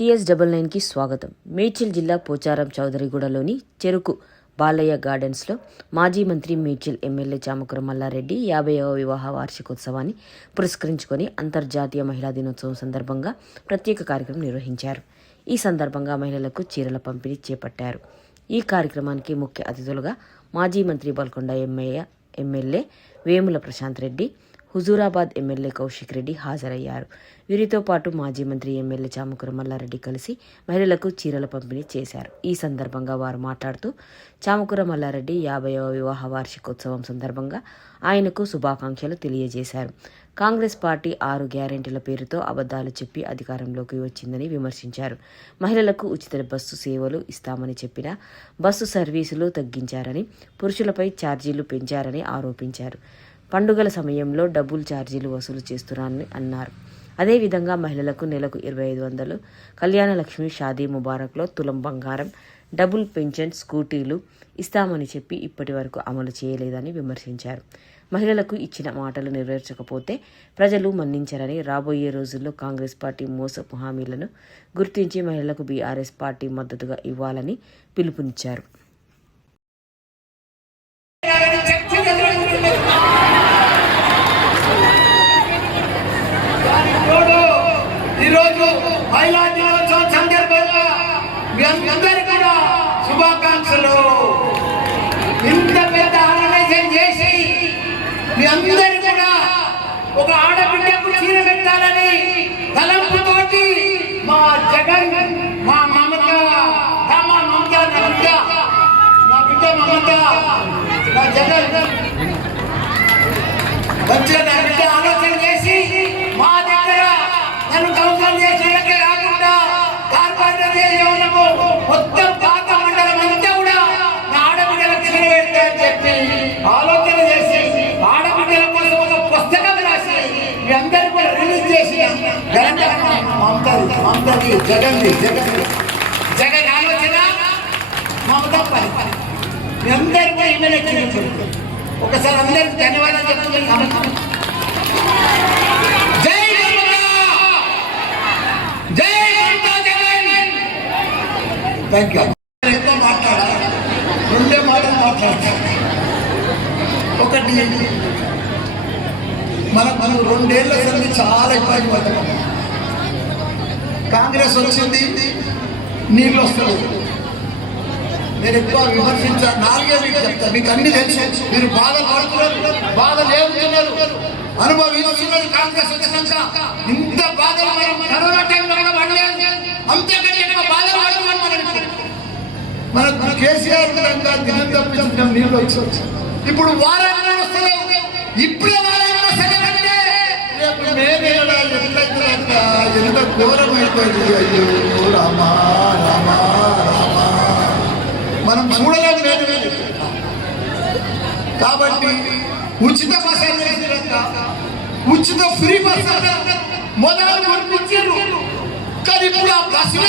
TS99కి స్వాగతం. మేడ్చల్ జిల్లా పోచారం చౌదరిగూడలోని చెరుకు బాలయ్య గార్డెన్స్లో మాజీ మంత్రి మేడ్చల్ ఎమ్మెల్యే చామకూర మల్లారెడ్డి 50వ వివాహ వార్షికోత్సవాన్ని పురస్కరించుకొని అంతర్జాతీయ మహిళా దినోత్సవం సందర్భంగా ప్రత్యేక కార్యక్రమం నిర్వహించారు. ఈ సందర్భంగా మహిళలకు చీరల పంపిణీ చేపట్టారు. ఈ కార్యక్రమానికి ముఖ్య అతిథులుగా మాజీ మంత్రి బల్కొండ ఎమ్మెల్యే వేముల ప్రశాంత్ రెడ్డి, హుజూరాబాద్ ఎమ్మెల్యే కౌశిక్ రెడ్డి హాజరయ్యారు. వీరితో పాటు మాజీ మంత్రి ఎమ్మెల్యే చామకూర మల్లారెడ్డి కలిసి మహిళలకు చీరల పంపిణీ చేశారు. ఈ సందర్భంగా వారు మాట్లాడుతూ చామకూర మల్లారెడ్డి 50వ వివాహ వార్షికోత్సవం సందర్భంగా ఆయనకు శుభాకాంక్షలు తెలియజేశారు. కాంగ్రెస్ పార్టీ 6 గ్యారెంటీల పేరుతో అబద్ధాలు చెప్పి అధికారంలోకి వచ్చిందని విమర్శించారు. మహిళలకు ఉచిత బస్సు సేవలు ఇస్తామని చెప్పినా బస్సు సర్వీసులు తగ్గించారని, పురుషులపై ఛార్జీలు పెంచారని ఆరోపించారు. పండుగల సమయంలో డబుల్ ఛార్జీలు వసూలు చేస్తున్నారని అన్నారు. అదేవిధంగా మహిళలకు నెలకు 2500 కళ్యాణ లక్ష్మి, షాదీ ముబారక్లో తులం బంగారం, డబుల్ పెన్షన్, స్కూటీలు ఇస్తామని చెప్పి ఇప్పటి వరకు అమలు చేయలేదని విమర్శించారు. మహిళలకు ఇచ్చిన మాటలు నెరవేర్చకపోతే ప్రజలు మన్నించరని, రాబోయే రోజుల్లో కాంగ్రెస్ పార్టీ మోసపు హామీలను గుర్తించి మహిళలకు బీఆర్ఎస్ పార్టీ మద్దతుగా ఇవ్వాలని పిలుపునిచ్చారు. ఈరోజు మహిళా దినోత్సవం సందర్భంగా మీ అందరికీ కూడా శుభాకాంక్షలు. ఇంత పెద్ద ఆర్గనైజేషన్ చేసి మీ అందరికీ కూడా ఒక ఆడబిడ్డకు చీర పెట్టాలని తలంపుతోటి మా జగన్, మా మమత, మా బిడ్డ మమత, మా జగన్ మంచిగా నా బిడ్డ ఆలోచన చేసి మా దగ్గర నన్ను కౌన్సిల్ చేసేందుకే కాకుండా కార్పొరేటర్ చేయడము మొత్తం పాత మండలం అంతా కూడా నా ఆడబిడ్డలకు చీర పెట్టాలని చెప్పి ఆలోచన చేసి ఆడబిడ్డల కోసం ఒక పుస్తకం రాసి మీ అందరికీ కూడా రిలీజ్ చేసి జగన్ ఆలోచన మమత పని మీ అందరికీ కూడా ఇవ్వలేదు. ఒకసారి అందరికి ధన్యవాదాలు చెప్తున్నాను. ఎంతో మాట్లాడాలి, 2 మాటలు మాట్లాడతాం. ఒకటి, మనం 2 ఏళ్ల సంది చాలా ఇబ్బంది పడ్డాం. కాంగ్రెస్ వచ్చింది, నీళ్ళు వస్తుంది. నేను ఎక్కువ విమర్శించాను, 4 ఏళ్ళు చెప్తాను. మీకు అన్ని తెలుసు, మీరు బాధలు పడుతున్నారు, బాధలు ఏముతున్నారు, అనుభవిస్తున్నారు. కాంగ్రెస్ వచ్చినాక ఇంత బాధలు మనం కరోనా టైంలో కూడా పడలేదు, అంతేకాని ఎక్కువ బాధలు పడుతున్నాం. మనకు కేసీఆర్ దినం తప్పించిన నీళ్ళు వచ్చి ఇప్పుడు వారాన్ని వస్తలేవు. ఇప్పుడే వారాన్ని సరేనంటే రేపు మేనేడా ఎట్లయితే ఎంత ఘోరమైపోయింది. అయ్యో రామా రామా రామా, మనం చూడలేము. నేను కాబట్టి ఉచిత బస్ ఉచిత ఫ్రీ బస్ మొదలు కొనిపించారు. కానీ ఇప్పుడు ఆ బస్సులో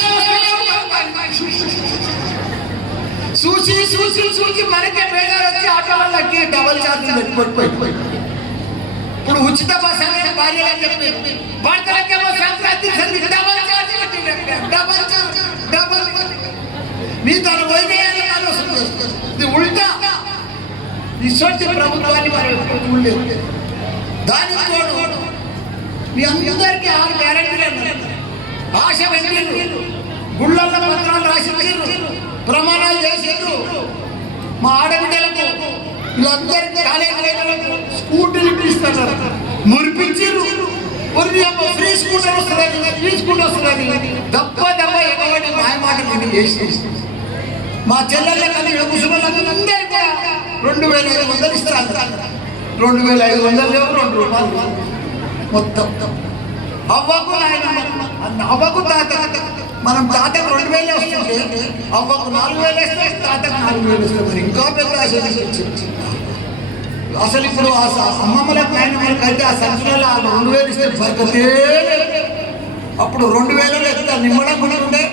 చూసి చూసి చూసి మనకే బేగారు వచ్చి ఆటోలకి డబల్ ఛార్జీలు పెట్టుకోకపోయి ఇప్పుడు ఉచిత బస్ అనేది భార్యగా చెప్పి భర్తలకేమో సంక్రాంతి డబల్ ఛార్జీలు డబల్ మీ తన వైద్యాన్ని ఆలోచన ఇది ఉల్టా. ఇటువంటి ప్రభుత్వాన్ని మనం ఎప్పుడు చూడలేదు. దానికి తోడు మీ అందరికీ 6 గ్యారెంటీలు ఆశ పెట్టిండ్రు, గుళ్ళల్లో పత్రాలు రాసిండ్రు, ప్రమాణాలు చేసిండ్రు. మా ఆడబిడ్డలకు వీళ్ళందరికీ కాలేజీలకు స్కూటీలు ఇస్తున్నారు, మురిపించారు. ఫ్రీ స్కూటర్ వస్తుందని, ఫ్రీ స్కూటర్ వస్తుందని దెబ్బ ఎగబడి మాయమాటలు చేసి మా చెల్లెళ్ళకి అందరికీ కూడా 2500 ఇస్తారు. 2500 లేవు, 2 రూపాయలు మొత్తం. అవ్వకు తాత, మనం తాతకు 2000 వస్తుంది, అవ్వకు 4000 వేస్తే తాతకు 4000 వస్తుంది. ఇంకా పెద్ద అసలు ఇప్పుడు అమ్మమ్మలకు నాయనమ్మలకు అయితే ఆ సంవత్సరాలు 2000 ఇస్తే బతకతే. అప్పుడు 2000 ఎంత నిమ్మడం కూడా ఉండే.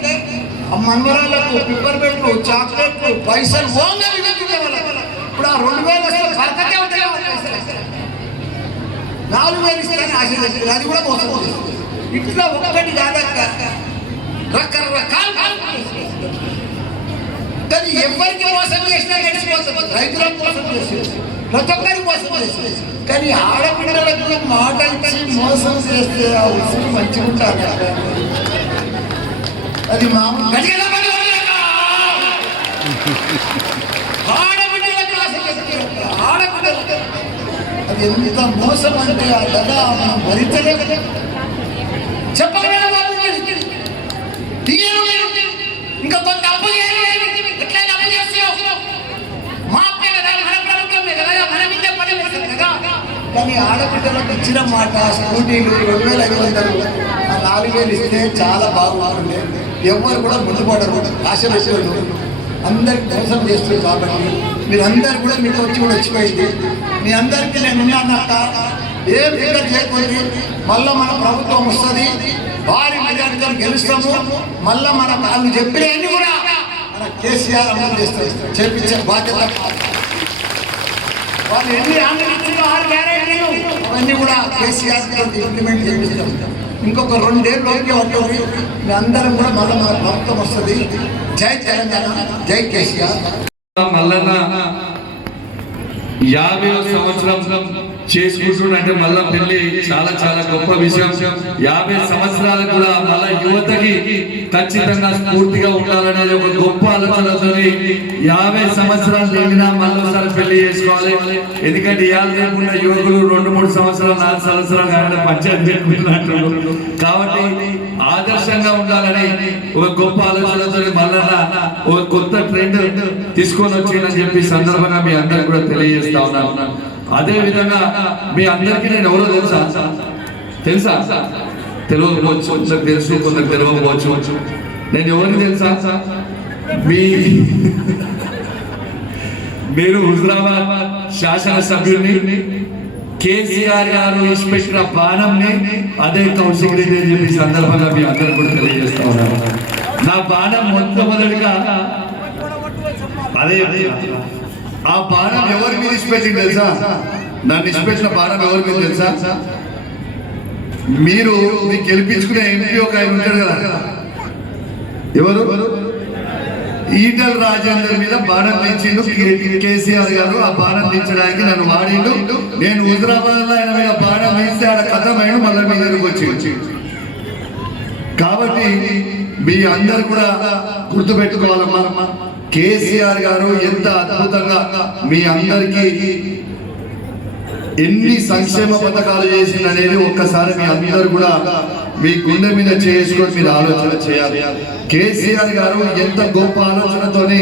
మన్మరాలకు పిప్పర్ బెట్లు, చాక్లెట్లు, పైసలు ఓన్గా ఇవ్వకుండా వాళ్ళ. ఇప్పుడు ఆ 2000 వస్తే బతకతే ఉంటాయి. 4000 ఇస్తే ఆశ, అది కూడా మోసం. ఇట్లా ఒక్కటి కాదక్క రకరకాల కానీ ఎవరికి మోసం చేసినా గడిచిపోతుంది. రైతులకు మోసం చేసేది, ప్రతి ఒక్కరికి మోసం చేసేది. కానీ ఆడపిల్లలకు మాట ఇచ్చి మోసం చేస్తే ఆ ఉసురు మంచిగా ఉంటారు. అది మామూలు ఆడపిల్లలకు ఆడపిల్లలకు అది ఎంత మోసం అంటే ఆ దగ మనం భరించలేదు. చెప్పగల ఇంకా కొంత అప్పు ఎట్లయినా అప్పు చేస్తావు మా అప్పే కదా, మన ప్రభుత్వమే కదా, మన మీద పని కదా. కానీ ఆడపిల్లలకు ఇచ్చిన మాట స్కూటీలు 2500 ఆ 4000 ఇస్తే చాలా బాగుంటుంది. ఎవరు కూడా ముందుపడరు, ఆశ పెట్టరు, అందరికి మోసం చేస్తారు. కాబట్టి మీరందరూ కూడా మీతో వచ్చి కూడా వచ్చిపోయింది. మీ అందరికీ నేను ఉన్నానక్క, ఏం ఫికర్ చేయకపోతే మళ్ళీ మన ప్రభుత్వం వస్తుంది, భారీ మెజారిటీతో గెలుస్తాము. మళ్ళీ మన వాళ్ళు చెప్పినవన్నీ కూడా మన కేసీఆర్ అమలు చేస్తారు. చేపించే బాధ్యత వాళ్ళు ఎన్ని హామీలు ఇచ్చిందో 6 గ్యారెంటీలు అవన్నీ కూడా కేసీఆర్ ఇంప్లిమెంట్ చేపిస్తాం. ఇంకొక 2 ఏళ్ళలోకి ఉంటుంది. మీ అందరం కూడా మళ్ళీ మన ప్రభుత్వం వస్తుంది. జై తెలంగాణ, జై కేసీఆర్. మల్లన్న 50వ సంవత్సరం చేసుకుంటున్నట్టే మళ్ళా పెళ్లి చాలా చాలా గొప్ప విషయం. 50 సంవత్సరాలు కూడా మళ్ళా యువతకి ఖచ్చితంగా స్ఫూర్తిగా ఉండాలనేది ఒక గొప్ప ఆలోచనతో 50 సంవత్సరాలు లేనినా మళ్ళీ ఒకసారి పెళ్లి చేసుకోవాలి. ఎందుకంటే ఇవాళ లేకుండా యువకులు 2-3 సంవత్సరాలు 4 సంవత్సరాలు కానీ పంచాయతీ పెట్టుకుంటున్నట్టు. కాబట్టి ఆదర్శంగా ఉండాలని ఒక గొప్ప ఆలోచనతో మల్లన్న ఒక కొత్త ట్రెండ్ తీసుకొని వచ్చిందని చెప్పి సందర్భంగా మీ అందరికి కూడా తెలియజేస్తా ఉన్నాను. అదే విధంగా మీ అందరికీ నేను ఎవరో తెలుసా? తెలియకపోవచ్చు, కొందరు తెలుసు, కొందరు తెలియకపోవచ్చు. నేను ఎవరికి తెలుసా? మీరు హుజరాబాద్ శాసనసభ్యుడిని, కేసీఆర్ గారు ఇష్టపెట్టిన బాణంని అదే కౌశిక్ రెడ్డి అని చెప్పి సందర్భంగా మీ అందరూ కూడా తెలియజేస్తా ఉన్నారు. నా బాణం మొట్టమొదటిగా అదే ఆ బాణం ఎవరి మీద ఇష్టపెట్టింది తెలుసా? నన్ను ఇష్టపెట్టిన బాణం ఎవరి మీద తెలుసా? మీరు గెలిపించుకునే ఎంపీ ఒక ఆయన ఉంటాడు కదా, ఎవరు? ఈటల రాజేందర్ మీద బాణం తెచ్చిండు కేసీఆర్ గారు. ఆ బాణం తెచ్చడానికి నన్ను వాడిండు. నేను హుజరాబాద్ లో ఆయన మీద బాణం వేస్తే ఆడ కథమైన మళ్ళీ మీ దగ్గరకు వచ్చి. కాబట్టి మీ అందరు కూడా గుర్తుపెట్టుకోవాలమ్మా, కేసీఆర్ గారు ఎంత అద్భుతంగా మీ అందరికీ ఎన్ని సంక్షేమ పథకాలు చేసింది అనేది ఒక్కసారి మీ అందరు కూడా మీ గుండె మీద చేసుకొని మీరు ఆలోచన చేయాలి. కేసీఆర్ గారు ఎంత గొప్ప ఆలోచనతోని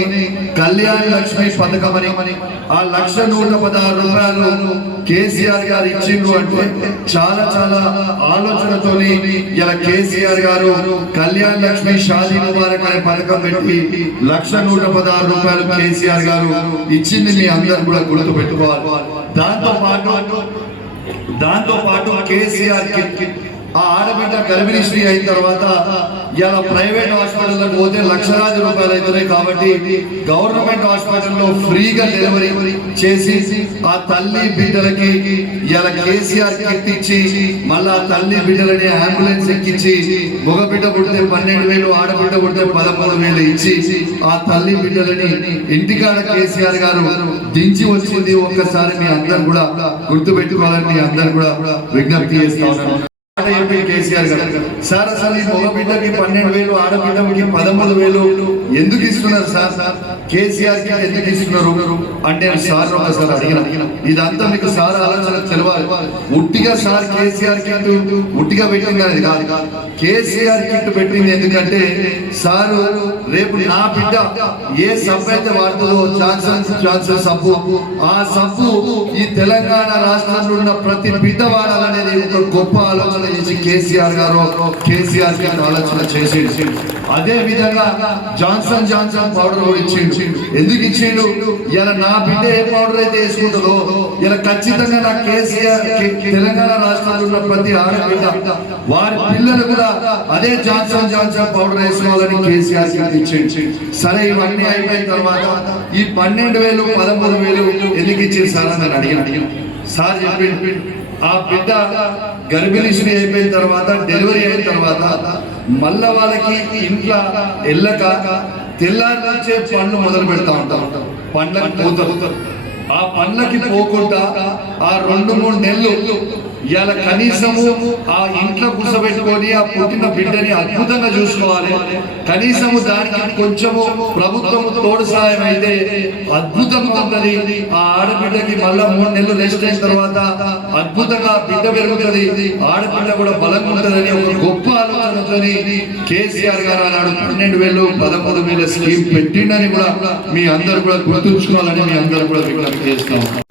కళ్యాణ లక్ష్మి పథకం అని ఆ 1,116 రూపాయలు కేసీఆర్ గారు ఇచ్చిండ్రు అంటే చాలా చాలా ఆలోచనతోని ఇలా కేసీఆర్ గారు కళ్యాణ లక్ష్మి షాదీ ముబారక్ అనే పథకం పెట్టి 1,116 రూపాయలు కేసీఆర్ గారు ఇచ్చింది మీ అందరు కూడా గుర్తు పెట్టుకోవాలి. దాంతో పాటు కేసీఆర్ ఆ ఆడబిడ్డ గర్భిణీ స్త్రీ అయిన తర్వాత ఇలా ప్రైవేట్ హాస్పిటల్లోకి పోతే లక్షలాది రూపాయలు అవుతున్నాయి. కాబట్టి గవర్నమెంట్ హాస్పిటల్లో ఫ్రీగా డెలివరీ చేసి ఆ తల్లి బిడ్డలకి ఇలా కేసీఆర్ కిట్ ఇచ్చి మళ్ళీ ఆ తల్లి బిడ్డలని అంబులెన్స్ ఎక్కించి మగ బిడ్డ పుడితే 12,000, ఆడబిడ్డ పుడితే 13,000 ఇచ్చి ఆ తల్లి బిడ్డలని ఇంటికాడ కేసీఆర్ గారు దించి వచ్చింది. ఒక్కసారి మీ అందరు కూడా గుర్తు పెట్టుకోవాలని మీ అందరు కూడా విజ్ఞప్తి చేస్తా ఉన్నారు. కేసీఆర్ గారు సార్ అసలు ఈ మగ బిడ్డకి 12,000, ఆడబిడ్డకి 13,000 ఎందుకు ఇస్తున్నారు సార్? కేసీఆర్ కి ఎందుకు ఇస్తున్నారు అంటే సార్ ఒకసారి అడిగిన. ఇదంతా మీకు సార్ ఆలోచన తెలవాలి. ఉట్టిగా సార్ కేసీఆర్ కిట్ ఉట్టిగా పెట్టింది అనేది కాదు. కేసీఆర్ కిట్ పెట్టింది ఎందుకంటే సారు రేపు నా బిడ్డ ఏ సబ్బు అయితే వాడుతుందో జాన్సన్ సబ్బు, ఆ సబ్బు ఈ తెలంగాణ రాష్ట్రంలో ఉన్న ప్రతి బిడ్డ వాడాలనేది ఒక గొప్ప ఆలోచన చేసి కేసీఆర్ గారు ఆలోచన చేసి అదే విధంగా జాన్సన్ పౌడర్ కూడా ఇచ్చిండు. ఎందుకు ఇచ్చిండు? ఇలా నా బిడ్డ ఏ పౌడర్ అయితే వేసుకుంటుందో ఇలా ఖచ్చితంగా నా కేసీఆర్ తెలంగాణ రాష్ట్రంలో ఉన్న ప్రతి ఆడబిడ్డ వారి పిల్లలు కూడా అదే జాన్సన్ పౌడర్ వేసుకోవాలని కేసీఆర్ ఇచ్చిండు. సరే ఇవన్నీ అయిపోయిన తర్వాత ఈ 12,000, 13,000 ఎందుకు ఇచ్చింది సార్ అని అడిగిన. సార్ చెప్పిండు ఆ బిడ్డ గర్భిణీ అయిపోయిన తర్వాత డెలివరీ అయిన తర్వాత మళ్ళా వాళ్ళకి ఇంట్లో వెళ్ళక తెల్లారి నుంచే పండ్లు మొదలు పెడతా ఉంటాం. పండ్లకు పోతారు. ఆ పండ్లకి పోకుండా ఆ 2-3 నెలలు ఇవాళ కనీసము ఆ ఇంట్లో కూర్చోబెట్టుకొని ఆ పుట్టిన బిడ్డని అద్భుతంగా చూసుకోవాలి. కనీసము దానికి కొంచెము ప్రభుత్వం తోడు సహాయం అయితే అద్భుతంగా ఉంటది. ఆ ఆడబిడ్డకి మళ్ళా 3 నెలలు రెస్ట్ అయిన తర్వాత అద్భుతంగా బిడ్డ పెరుగుతుంది. ఆడబిడ్డ కూడా బలంగా ఉంటుందని ఒక గొప్ప ఆలోచనతోని కేసీఆర్ గారు అన్నాడు 12,000 13,000 స్కీమ్ పెట్టిండని కూడా మీ అందరూ కూడా గుర్తుంచుకోవాలని మీ అందరూ కూడా విజ్ఞప్తి చేస్తాం.